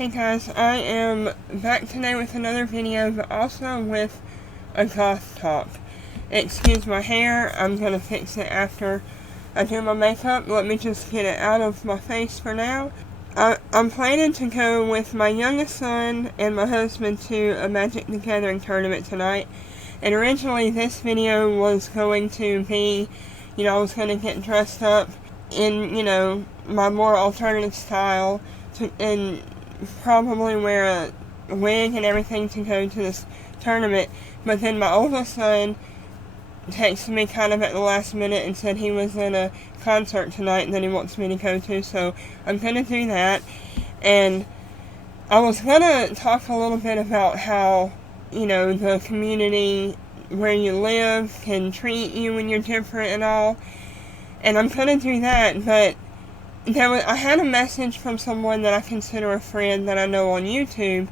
Hey guys, I am back today with another video, but also with a GOTH TALK. Excuse my hair, I'm gonna fix it after I do my makeup. Let me just get it out of my face for now. I'm planning to go with my youngest son and my husband to a Magic the Gathering tournament tonight. And originally this video was going to be, I was going to get dressed up in, my more alternative style and probably wear a wig and everything to go to this tournament. But then my oldest son texted me kind of at the last minute and said he was in a concert tonight that he wants me to go to, so I'm going to do that. And I was going to talk a little bit about how, the community where you live can treat you when you're different and all. And I'm going to do that, but I had a message from someone that I consider a friend that I know on YouTube.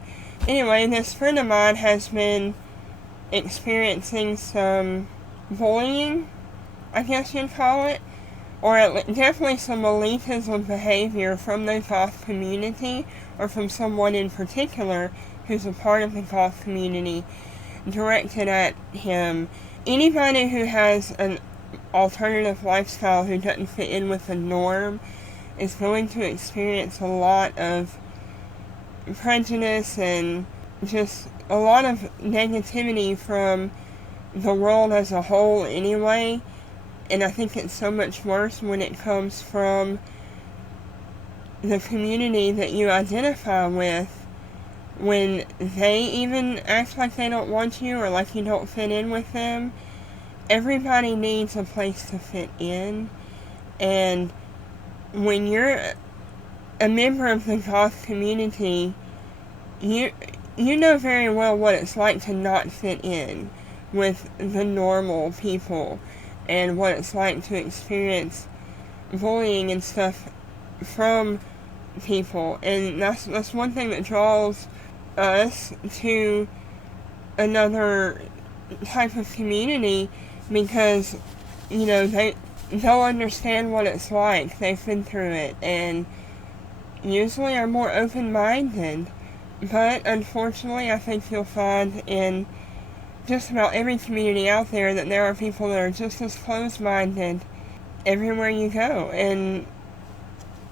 Anyway, this friend of mine has been experiencing some bullying, I guess you'd call it, or definitely some elitism behavior from the GOTH community, or from someone in particular who's a part of the GOTH community, directed at him. Anybody who has an alternative lifestyle who doesn't fit in with the norm is going to experience a lot of prejudice and just a lot of negativity from the world as a whole anyway. And I think it's so much worse when it comes from the community that you identify with, when they even act like they don't want you or like you don't fit in with them. Everybody needs a place to fit in, and when you're a member of the GOTH community, you know very well what it's like to not fit in with the normal people, and what it's like to experience bullying and stuff from people. And that's one thing that draws us to another type of community, because they'll understand what it's like. They've been through it and usually are more open-minded. But unfortunately, I think you'll find in just about every community out there that there are people that are just as closed-minded everywhere you go, and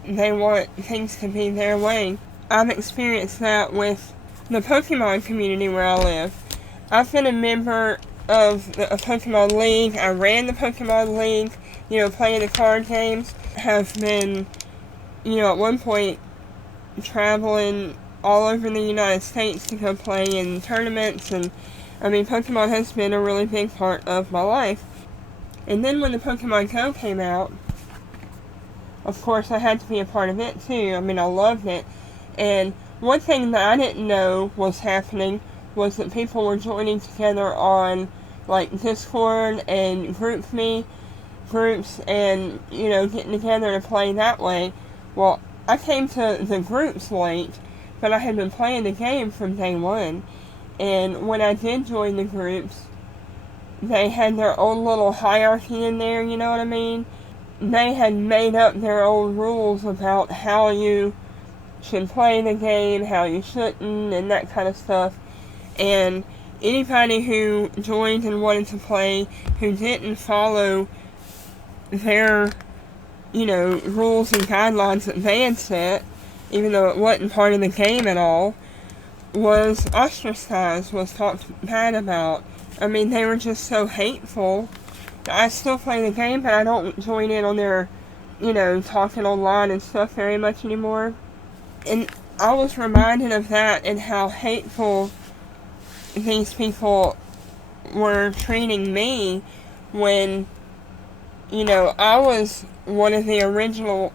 they want things to be their way. I've experienced that with the Pokemon community where I live. I've been a member of a Pokemon League. I ran the Pokemon League, playing the card games. Have been, at one point traveling all over the United States to go play in tournaments, and Pokemon has been a really big part of my life. And then when the Pokemon Go came out, of course I had to be a part of it too. I loved it. And one thing that I didn't know was happening was that people were joining together on Discord and groups and getting together to play that way. Well, I came to the groups late, but I had been playing the game from day one. And when I did join the groups, they had their own little hierarchy in there, you know what I mean? They had made up their own rules about how you should play the game, how you shouldn't, and that kind of stuff. And anybody who joined and wanted to play who didn't follow their, rules and guidelines that they had set, even though it wasn't part of the game at all, was ostracized, was talked bad about. They were just so hateful. I still play the game, but I don't join in on their, talking online and stuff very much anymore. And I was reminded of that and how hateful these people were treating me when, I was one of the original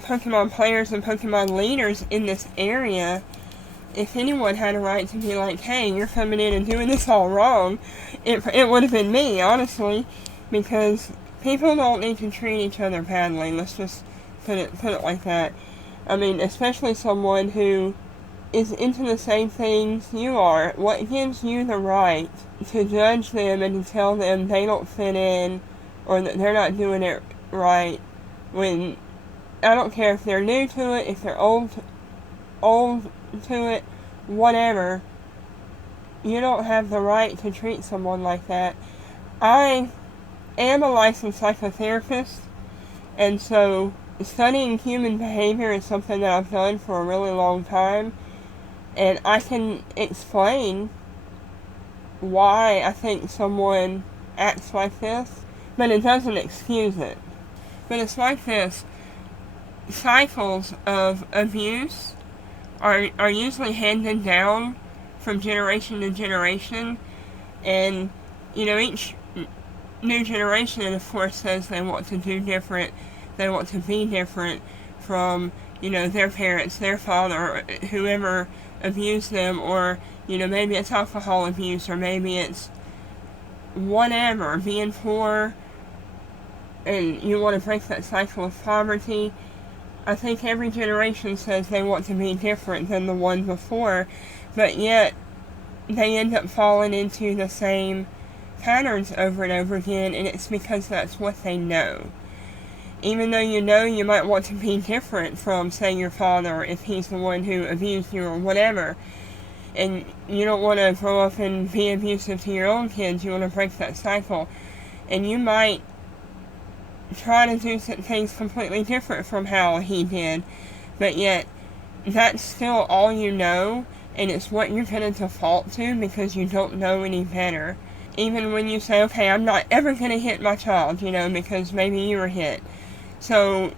Pokemon players and Pokemon leaders in this area. If anyone had a right to be like, hey, you're coming in and doing this all wrong, it would have been me, honestly, because people don't need to treat each other badly. Let's just put it like that. Especially someone who is into the same things you are. What gives you the right to judge them and to tell them they don't fit in or that they're not doing it right when I don't care if they're new to it, if they're old old to it, whatever, you don't have the right to treat someone like that. I am a licensed psychotherapist, and so studying human behavior is something that I've done for a really long time, and I can explain why I think someone acts like this, but it doesn't excuse it. But it's like this. Cycles of abuse are usually handed down from generation to generation, and each new generation, of course, says they want to do different, they want to be different from their parents, their father, whoever abused them, or maybe it's alcohol abuse, or maybe it's whatever, being poor, and you want to break that cycle of poverty. I think every generation says they want to be different than the one before, but yet they end up falling into the same patterns over and over again, and it's because that's what they know. Even though you might want to be different from, say, your father if he's the one who abused you or whatever, and you don't want to grow up and be abusive to your own kids, you want to break that cycle, and you might try to do things completely different from how he did, but yet that's still all you know, and it's what you're going to default to because you don't know any better. Even when you say, okay, I'm not ever going to hit my child, because maybe you were hit. So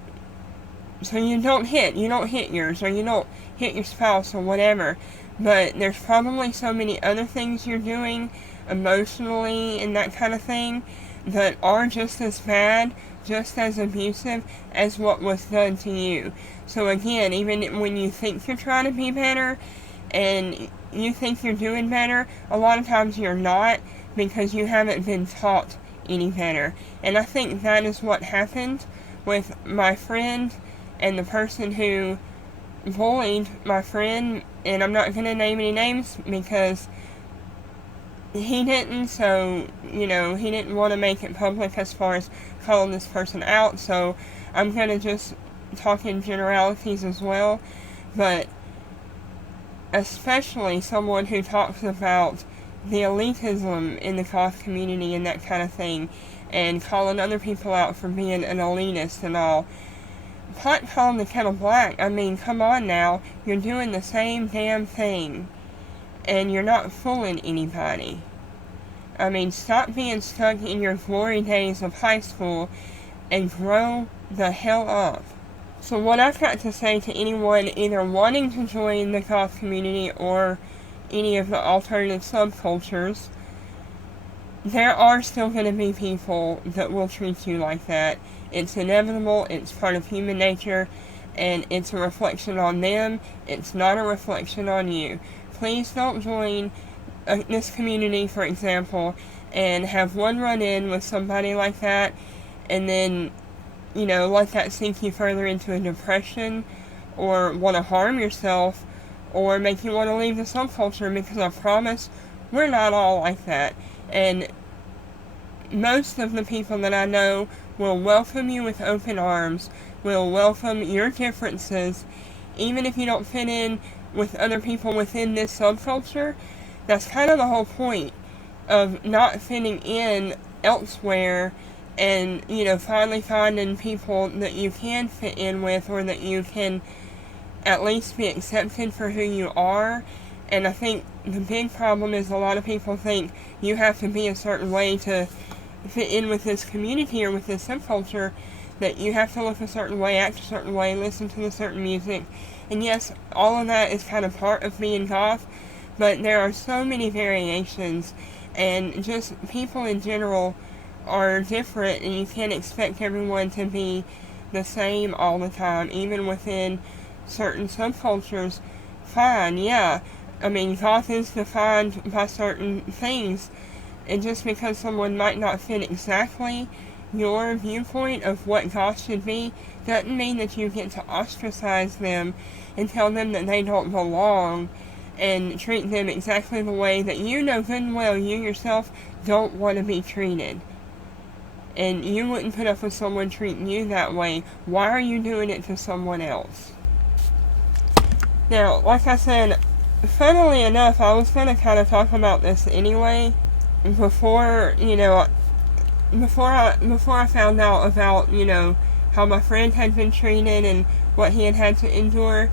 you don't hit yours, or you don't hit your spouse or whatever, but there's probably so many other things you're doing emotionally and that kind of thing that are just as bad, just as abusive as what was done to you. So again, even when you think you're trying to be better and you think you're doing better, a lot of times you're not, because you haven't been taught any better. And I think that is what happened with my friend and the person who bullied my friend, and I'm not going to name any names because he didn't, so, he didn't want to make it public as far as calling this person out, so I'm going to just talk in generalities as well, but especially someone who talks about the elitism in the goth community and that kind of thing, and calling other people out for being an elitist and all. Pot calling the kettle black, I mean, come on now, you're doing the same damn thing, and you're not fooling anybody. I mean, stop being stuck in your glory days of high school and grow the hell up. So what I've got to say to anyone either wanting to join the goth community or any of the alternative subcultures, there are still going to be people that will treat you like that. It's inevitable, it's part of human nature, and it's a reflection on them, it's not a reflection on you. Please don't join this community, for example, and have one run-in with somebody like that, and then, let that sink you further into a depression, or want to harm yourself, or make you want to leave the subculture, because I promise we're not all like that. And most of the people that I know will welcome you with open arms, will welcome your differences, even if you don't fit in with other people within this subculture. That's kind of the whole point of not fitting in elsewhere, and, finally finding people that you can fit in with, or that you can at least be accepted for who you are. And I think the big problem is a lot of people think you have to be a certain way to fit in with this community or with this subculture, that you have to look a certain way, act a certain way, listen to a certain music. And yes, all of that is kind of part of being goth, but there are so many variations, and just people in general are different, and you can't expect everyone to be the same all the time, even within certain subcultures. Fine, yeah, I mean, goth is defined by certain things, and just because someone might not fit exactly your viewpoint of what goth should be, doesn't mean that you get to ostracize them and tell them that they don't belong, and treat them exactly the way that you know good and well you yourself don't want to be treated. And you wouldn't put up with someone treating you that way. Why are you doing it to someone else? Now, like I said, funnily enough, I was going to kind of talk about this anyway before, before I found out about, how my friend had been treated and what he had to endure.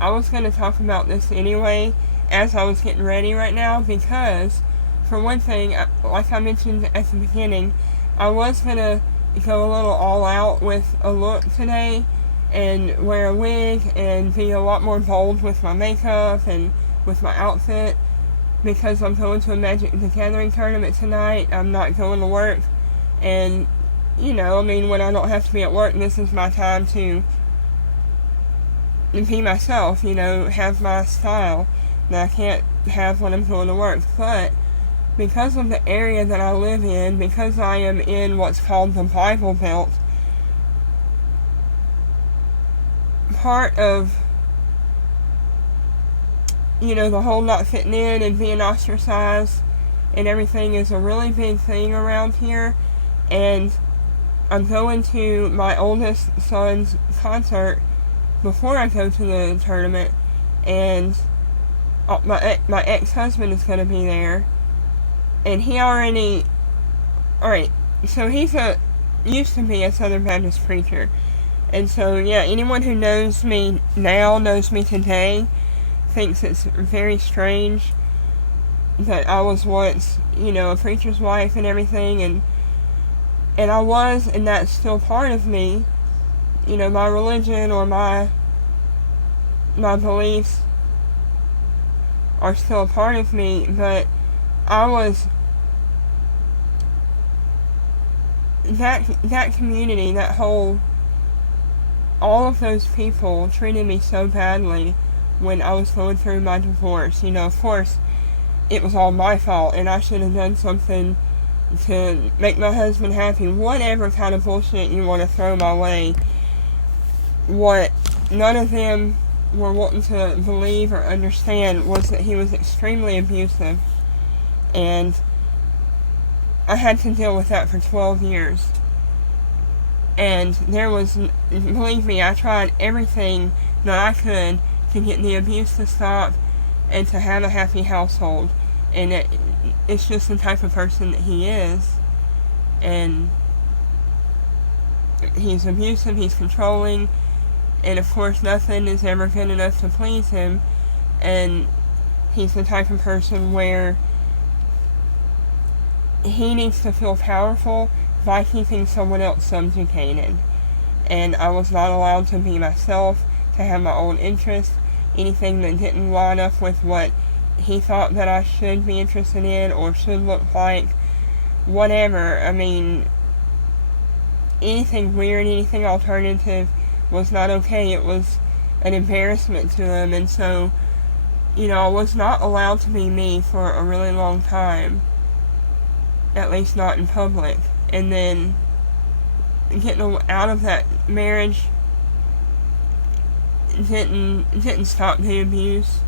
I was going to talk about this anyway as I was getting ready right now because, for one thing, like I mentioned at the beginning, I was going to go a little all out with a look today and wear a wig and be a lot more bold with my makeup and with my outfit because I'm going to a Magic the Gathering tournament tonight. I'm not going to work, and when I don't have to be at work, this is my time to be myself, have my style that I can't have when I'm going to work. But because of the area that I live in, because I am in what's called the Bible Belt, part of, the whole not fitting in and being ostracized and everything is a really big thing around here. And I'm going to my oldest son's concert before I go to the tournament, and my ex-husband is going to be there, and he already, alright, so he's used to be a Southern Baptist preacher, and so, yeah, anyone who knows me now, knows me today, thinks it's very strange that I was once, a preacher's wife and everything, and I was, and that's still part of me. My religion or my beliefs are still a part of me, but I was, that community, that whole, all of those people treated me so badly when I was going through my divorce. Of course, it was all my fault, and I should have done something to make my husband happy, whatever kind of bullshit you want to throw my way. What none of them were wanting to believe or understand was that he was extremely abusive, and I had to deal with that for 12 years. And believe me, I tried everything that I could to get the abuse to stop and to have a happy household. And it's just the type of person that he is. And he's abusive, he's controlling, and of course nothing is ever good enough to please him. And he's the type of person where he needs to feel powerful by keeping someone else subjugated. And I was not allowed to be myself, to have my own interests, anything that didn't line up with what he thought that I should be interested in or should look like, whatever. Anything weird, anything alternative was not okay. It was an embarrassment to him, and so, I was not allowed to be me for a really long time, at least not in public. And then getting out of that marriage didn't stop the abuse,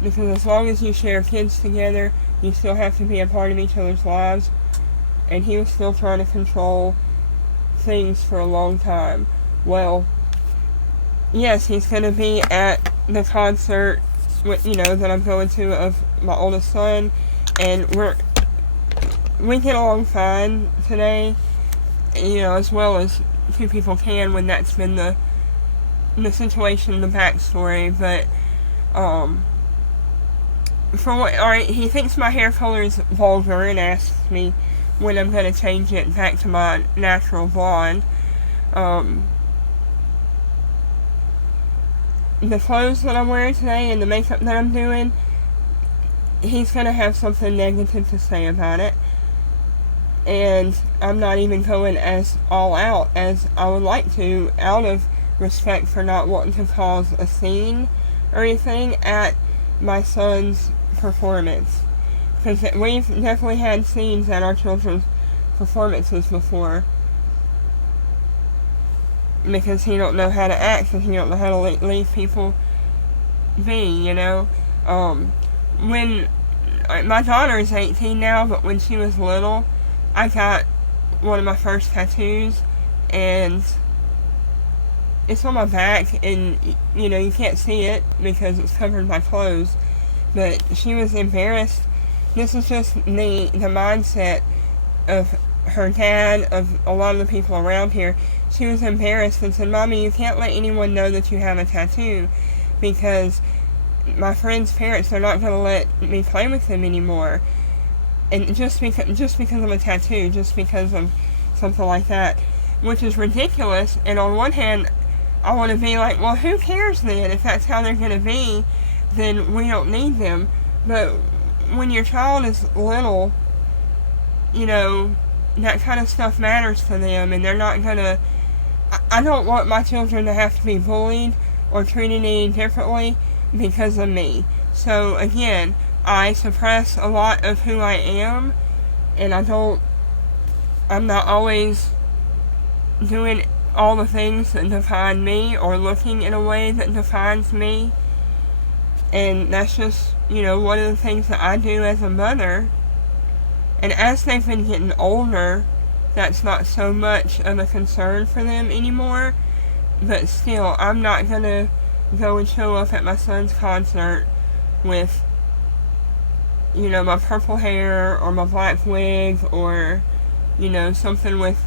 because as long as you share kids together, you still have to be a part of each other's lives, and he was still trying to control things for a long time. Well, yes, he's going to be at the concert that I'm going to of my oldest son, and we get along fine today, as well as two people can when that's been the situation, the backstory. But he thinks my hair color is vulgar and asks me when I'm going to change it back to my natural blonde. The clothes that I'm wearing today and the makeup that I'm doing, he's going to have something negative to say about it. And I'm not even going as all out as I would like to, out of respect for not wanting to cause a scene or anything at my son's performance. Because we've definitely had scenes at our children's performances before. Because he don't know how to act, and he don't know how to leave people be, When my daughter is 18 now, but when she was little, I got one of my first tattoos, and it's on my back, and you know, you can't see it because it's covered by clothes. But she was embarrassed. This is just the mindset of her dad, of a lot of the people around here. She was embarrassed and said, "Mommy, you can't let anyone know that you have a tattoo, because my friends' parents are not going to let me play with them anymore. And just because of a tattoo, just because of something like that," which is ridiculous. And on one hand, I want to be like, well, who cares then? If that's how they're going to be, then we don't need them. But when your child is little, you know, that kind of stuff matters to them, and they're not going to... I don't want my children to have to be bullied or treated any differently because of me. So again, I suppress a lot of who I am, and I'm not always doing all the things that define me or looking in a way that defines me. And that's just, you know, one of the things that I do as a mother. And as they've been getting older, that's not so much of a concern for them anymore. But still, I'm not going to go and show up at my son's concert with, you know, my purple hair or my black wig, or, you know, something with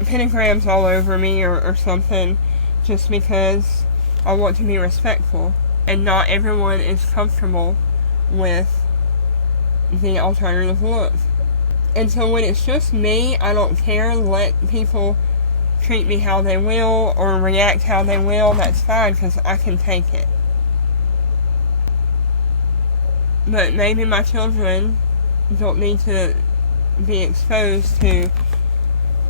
pentagrams all over me, or something, just because I want to be respectful. And not everyone is comfortable with the alternative look. And so when it's just me, I don't care. Let people treat me how they will or react how they will. That's fine, because I can take it. But maybe my children don't need to be exposed to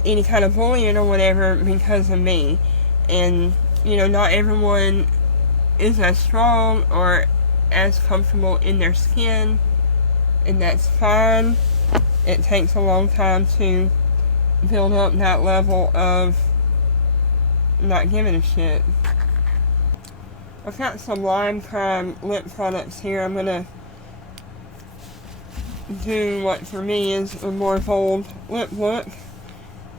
any kind of bullying or whatever because of me. And, you know, not everyone is as strong or as comfortable in their skin, and that's fine. It takes a long time to build up that level of not giving a shit. I've got some Lime Crime lip products here. I'm gonna do what for me is a more bold lip look.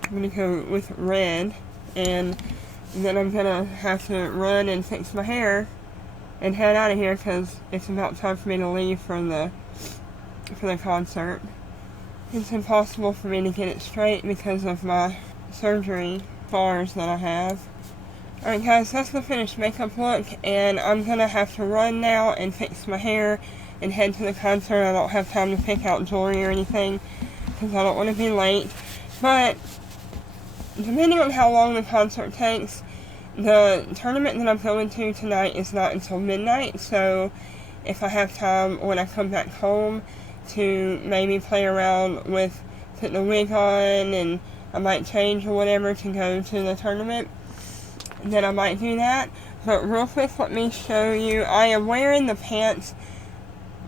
I'm gonna go with red, and then I'm gonna have to run and fix my hair and head out of here because it's about time for me to leave for the concert. It's impossible for me to get it straight because of my surgery scars that I have. Alright guys, that's the finished makeup look, and I'm gonna have to run now and fix my hair and head to the concert. I don't have time to pick out jewelry or anything because I don't want to be late. But depending on how long the concert takes, the tournament that I'm going to tonight is not until midnight, so if I have time when I come back home to maybe play around with putting a wig on, and I might change or whatever to go to the tournament, then I might do that. But real quick, let me show you. I am wearing the pants,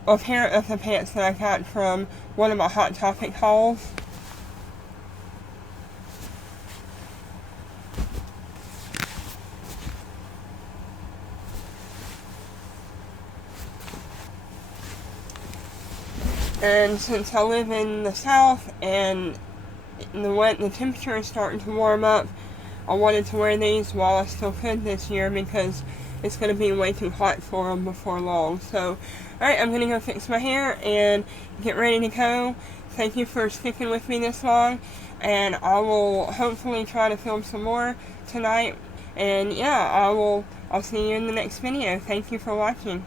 a pair of the pants that I got from one of my Hot Topic hauls. And since I live in the south and the temperature is starting to warm up, I wanted to wear these while I still could this year because it's going to be way too hot for them before long. So, alright, I'm going to go fix my hair and get ready to go. Thank you for sticking with me this long, and I will hopefully try to film some more tonight. And yeah, I'll see you in the next video. Thank you for watching.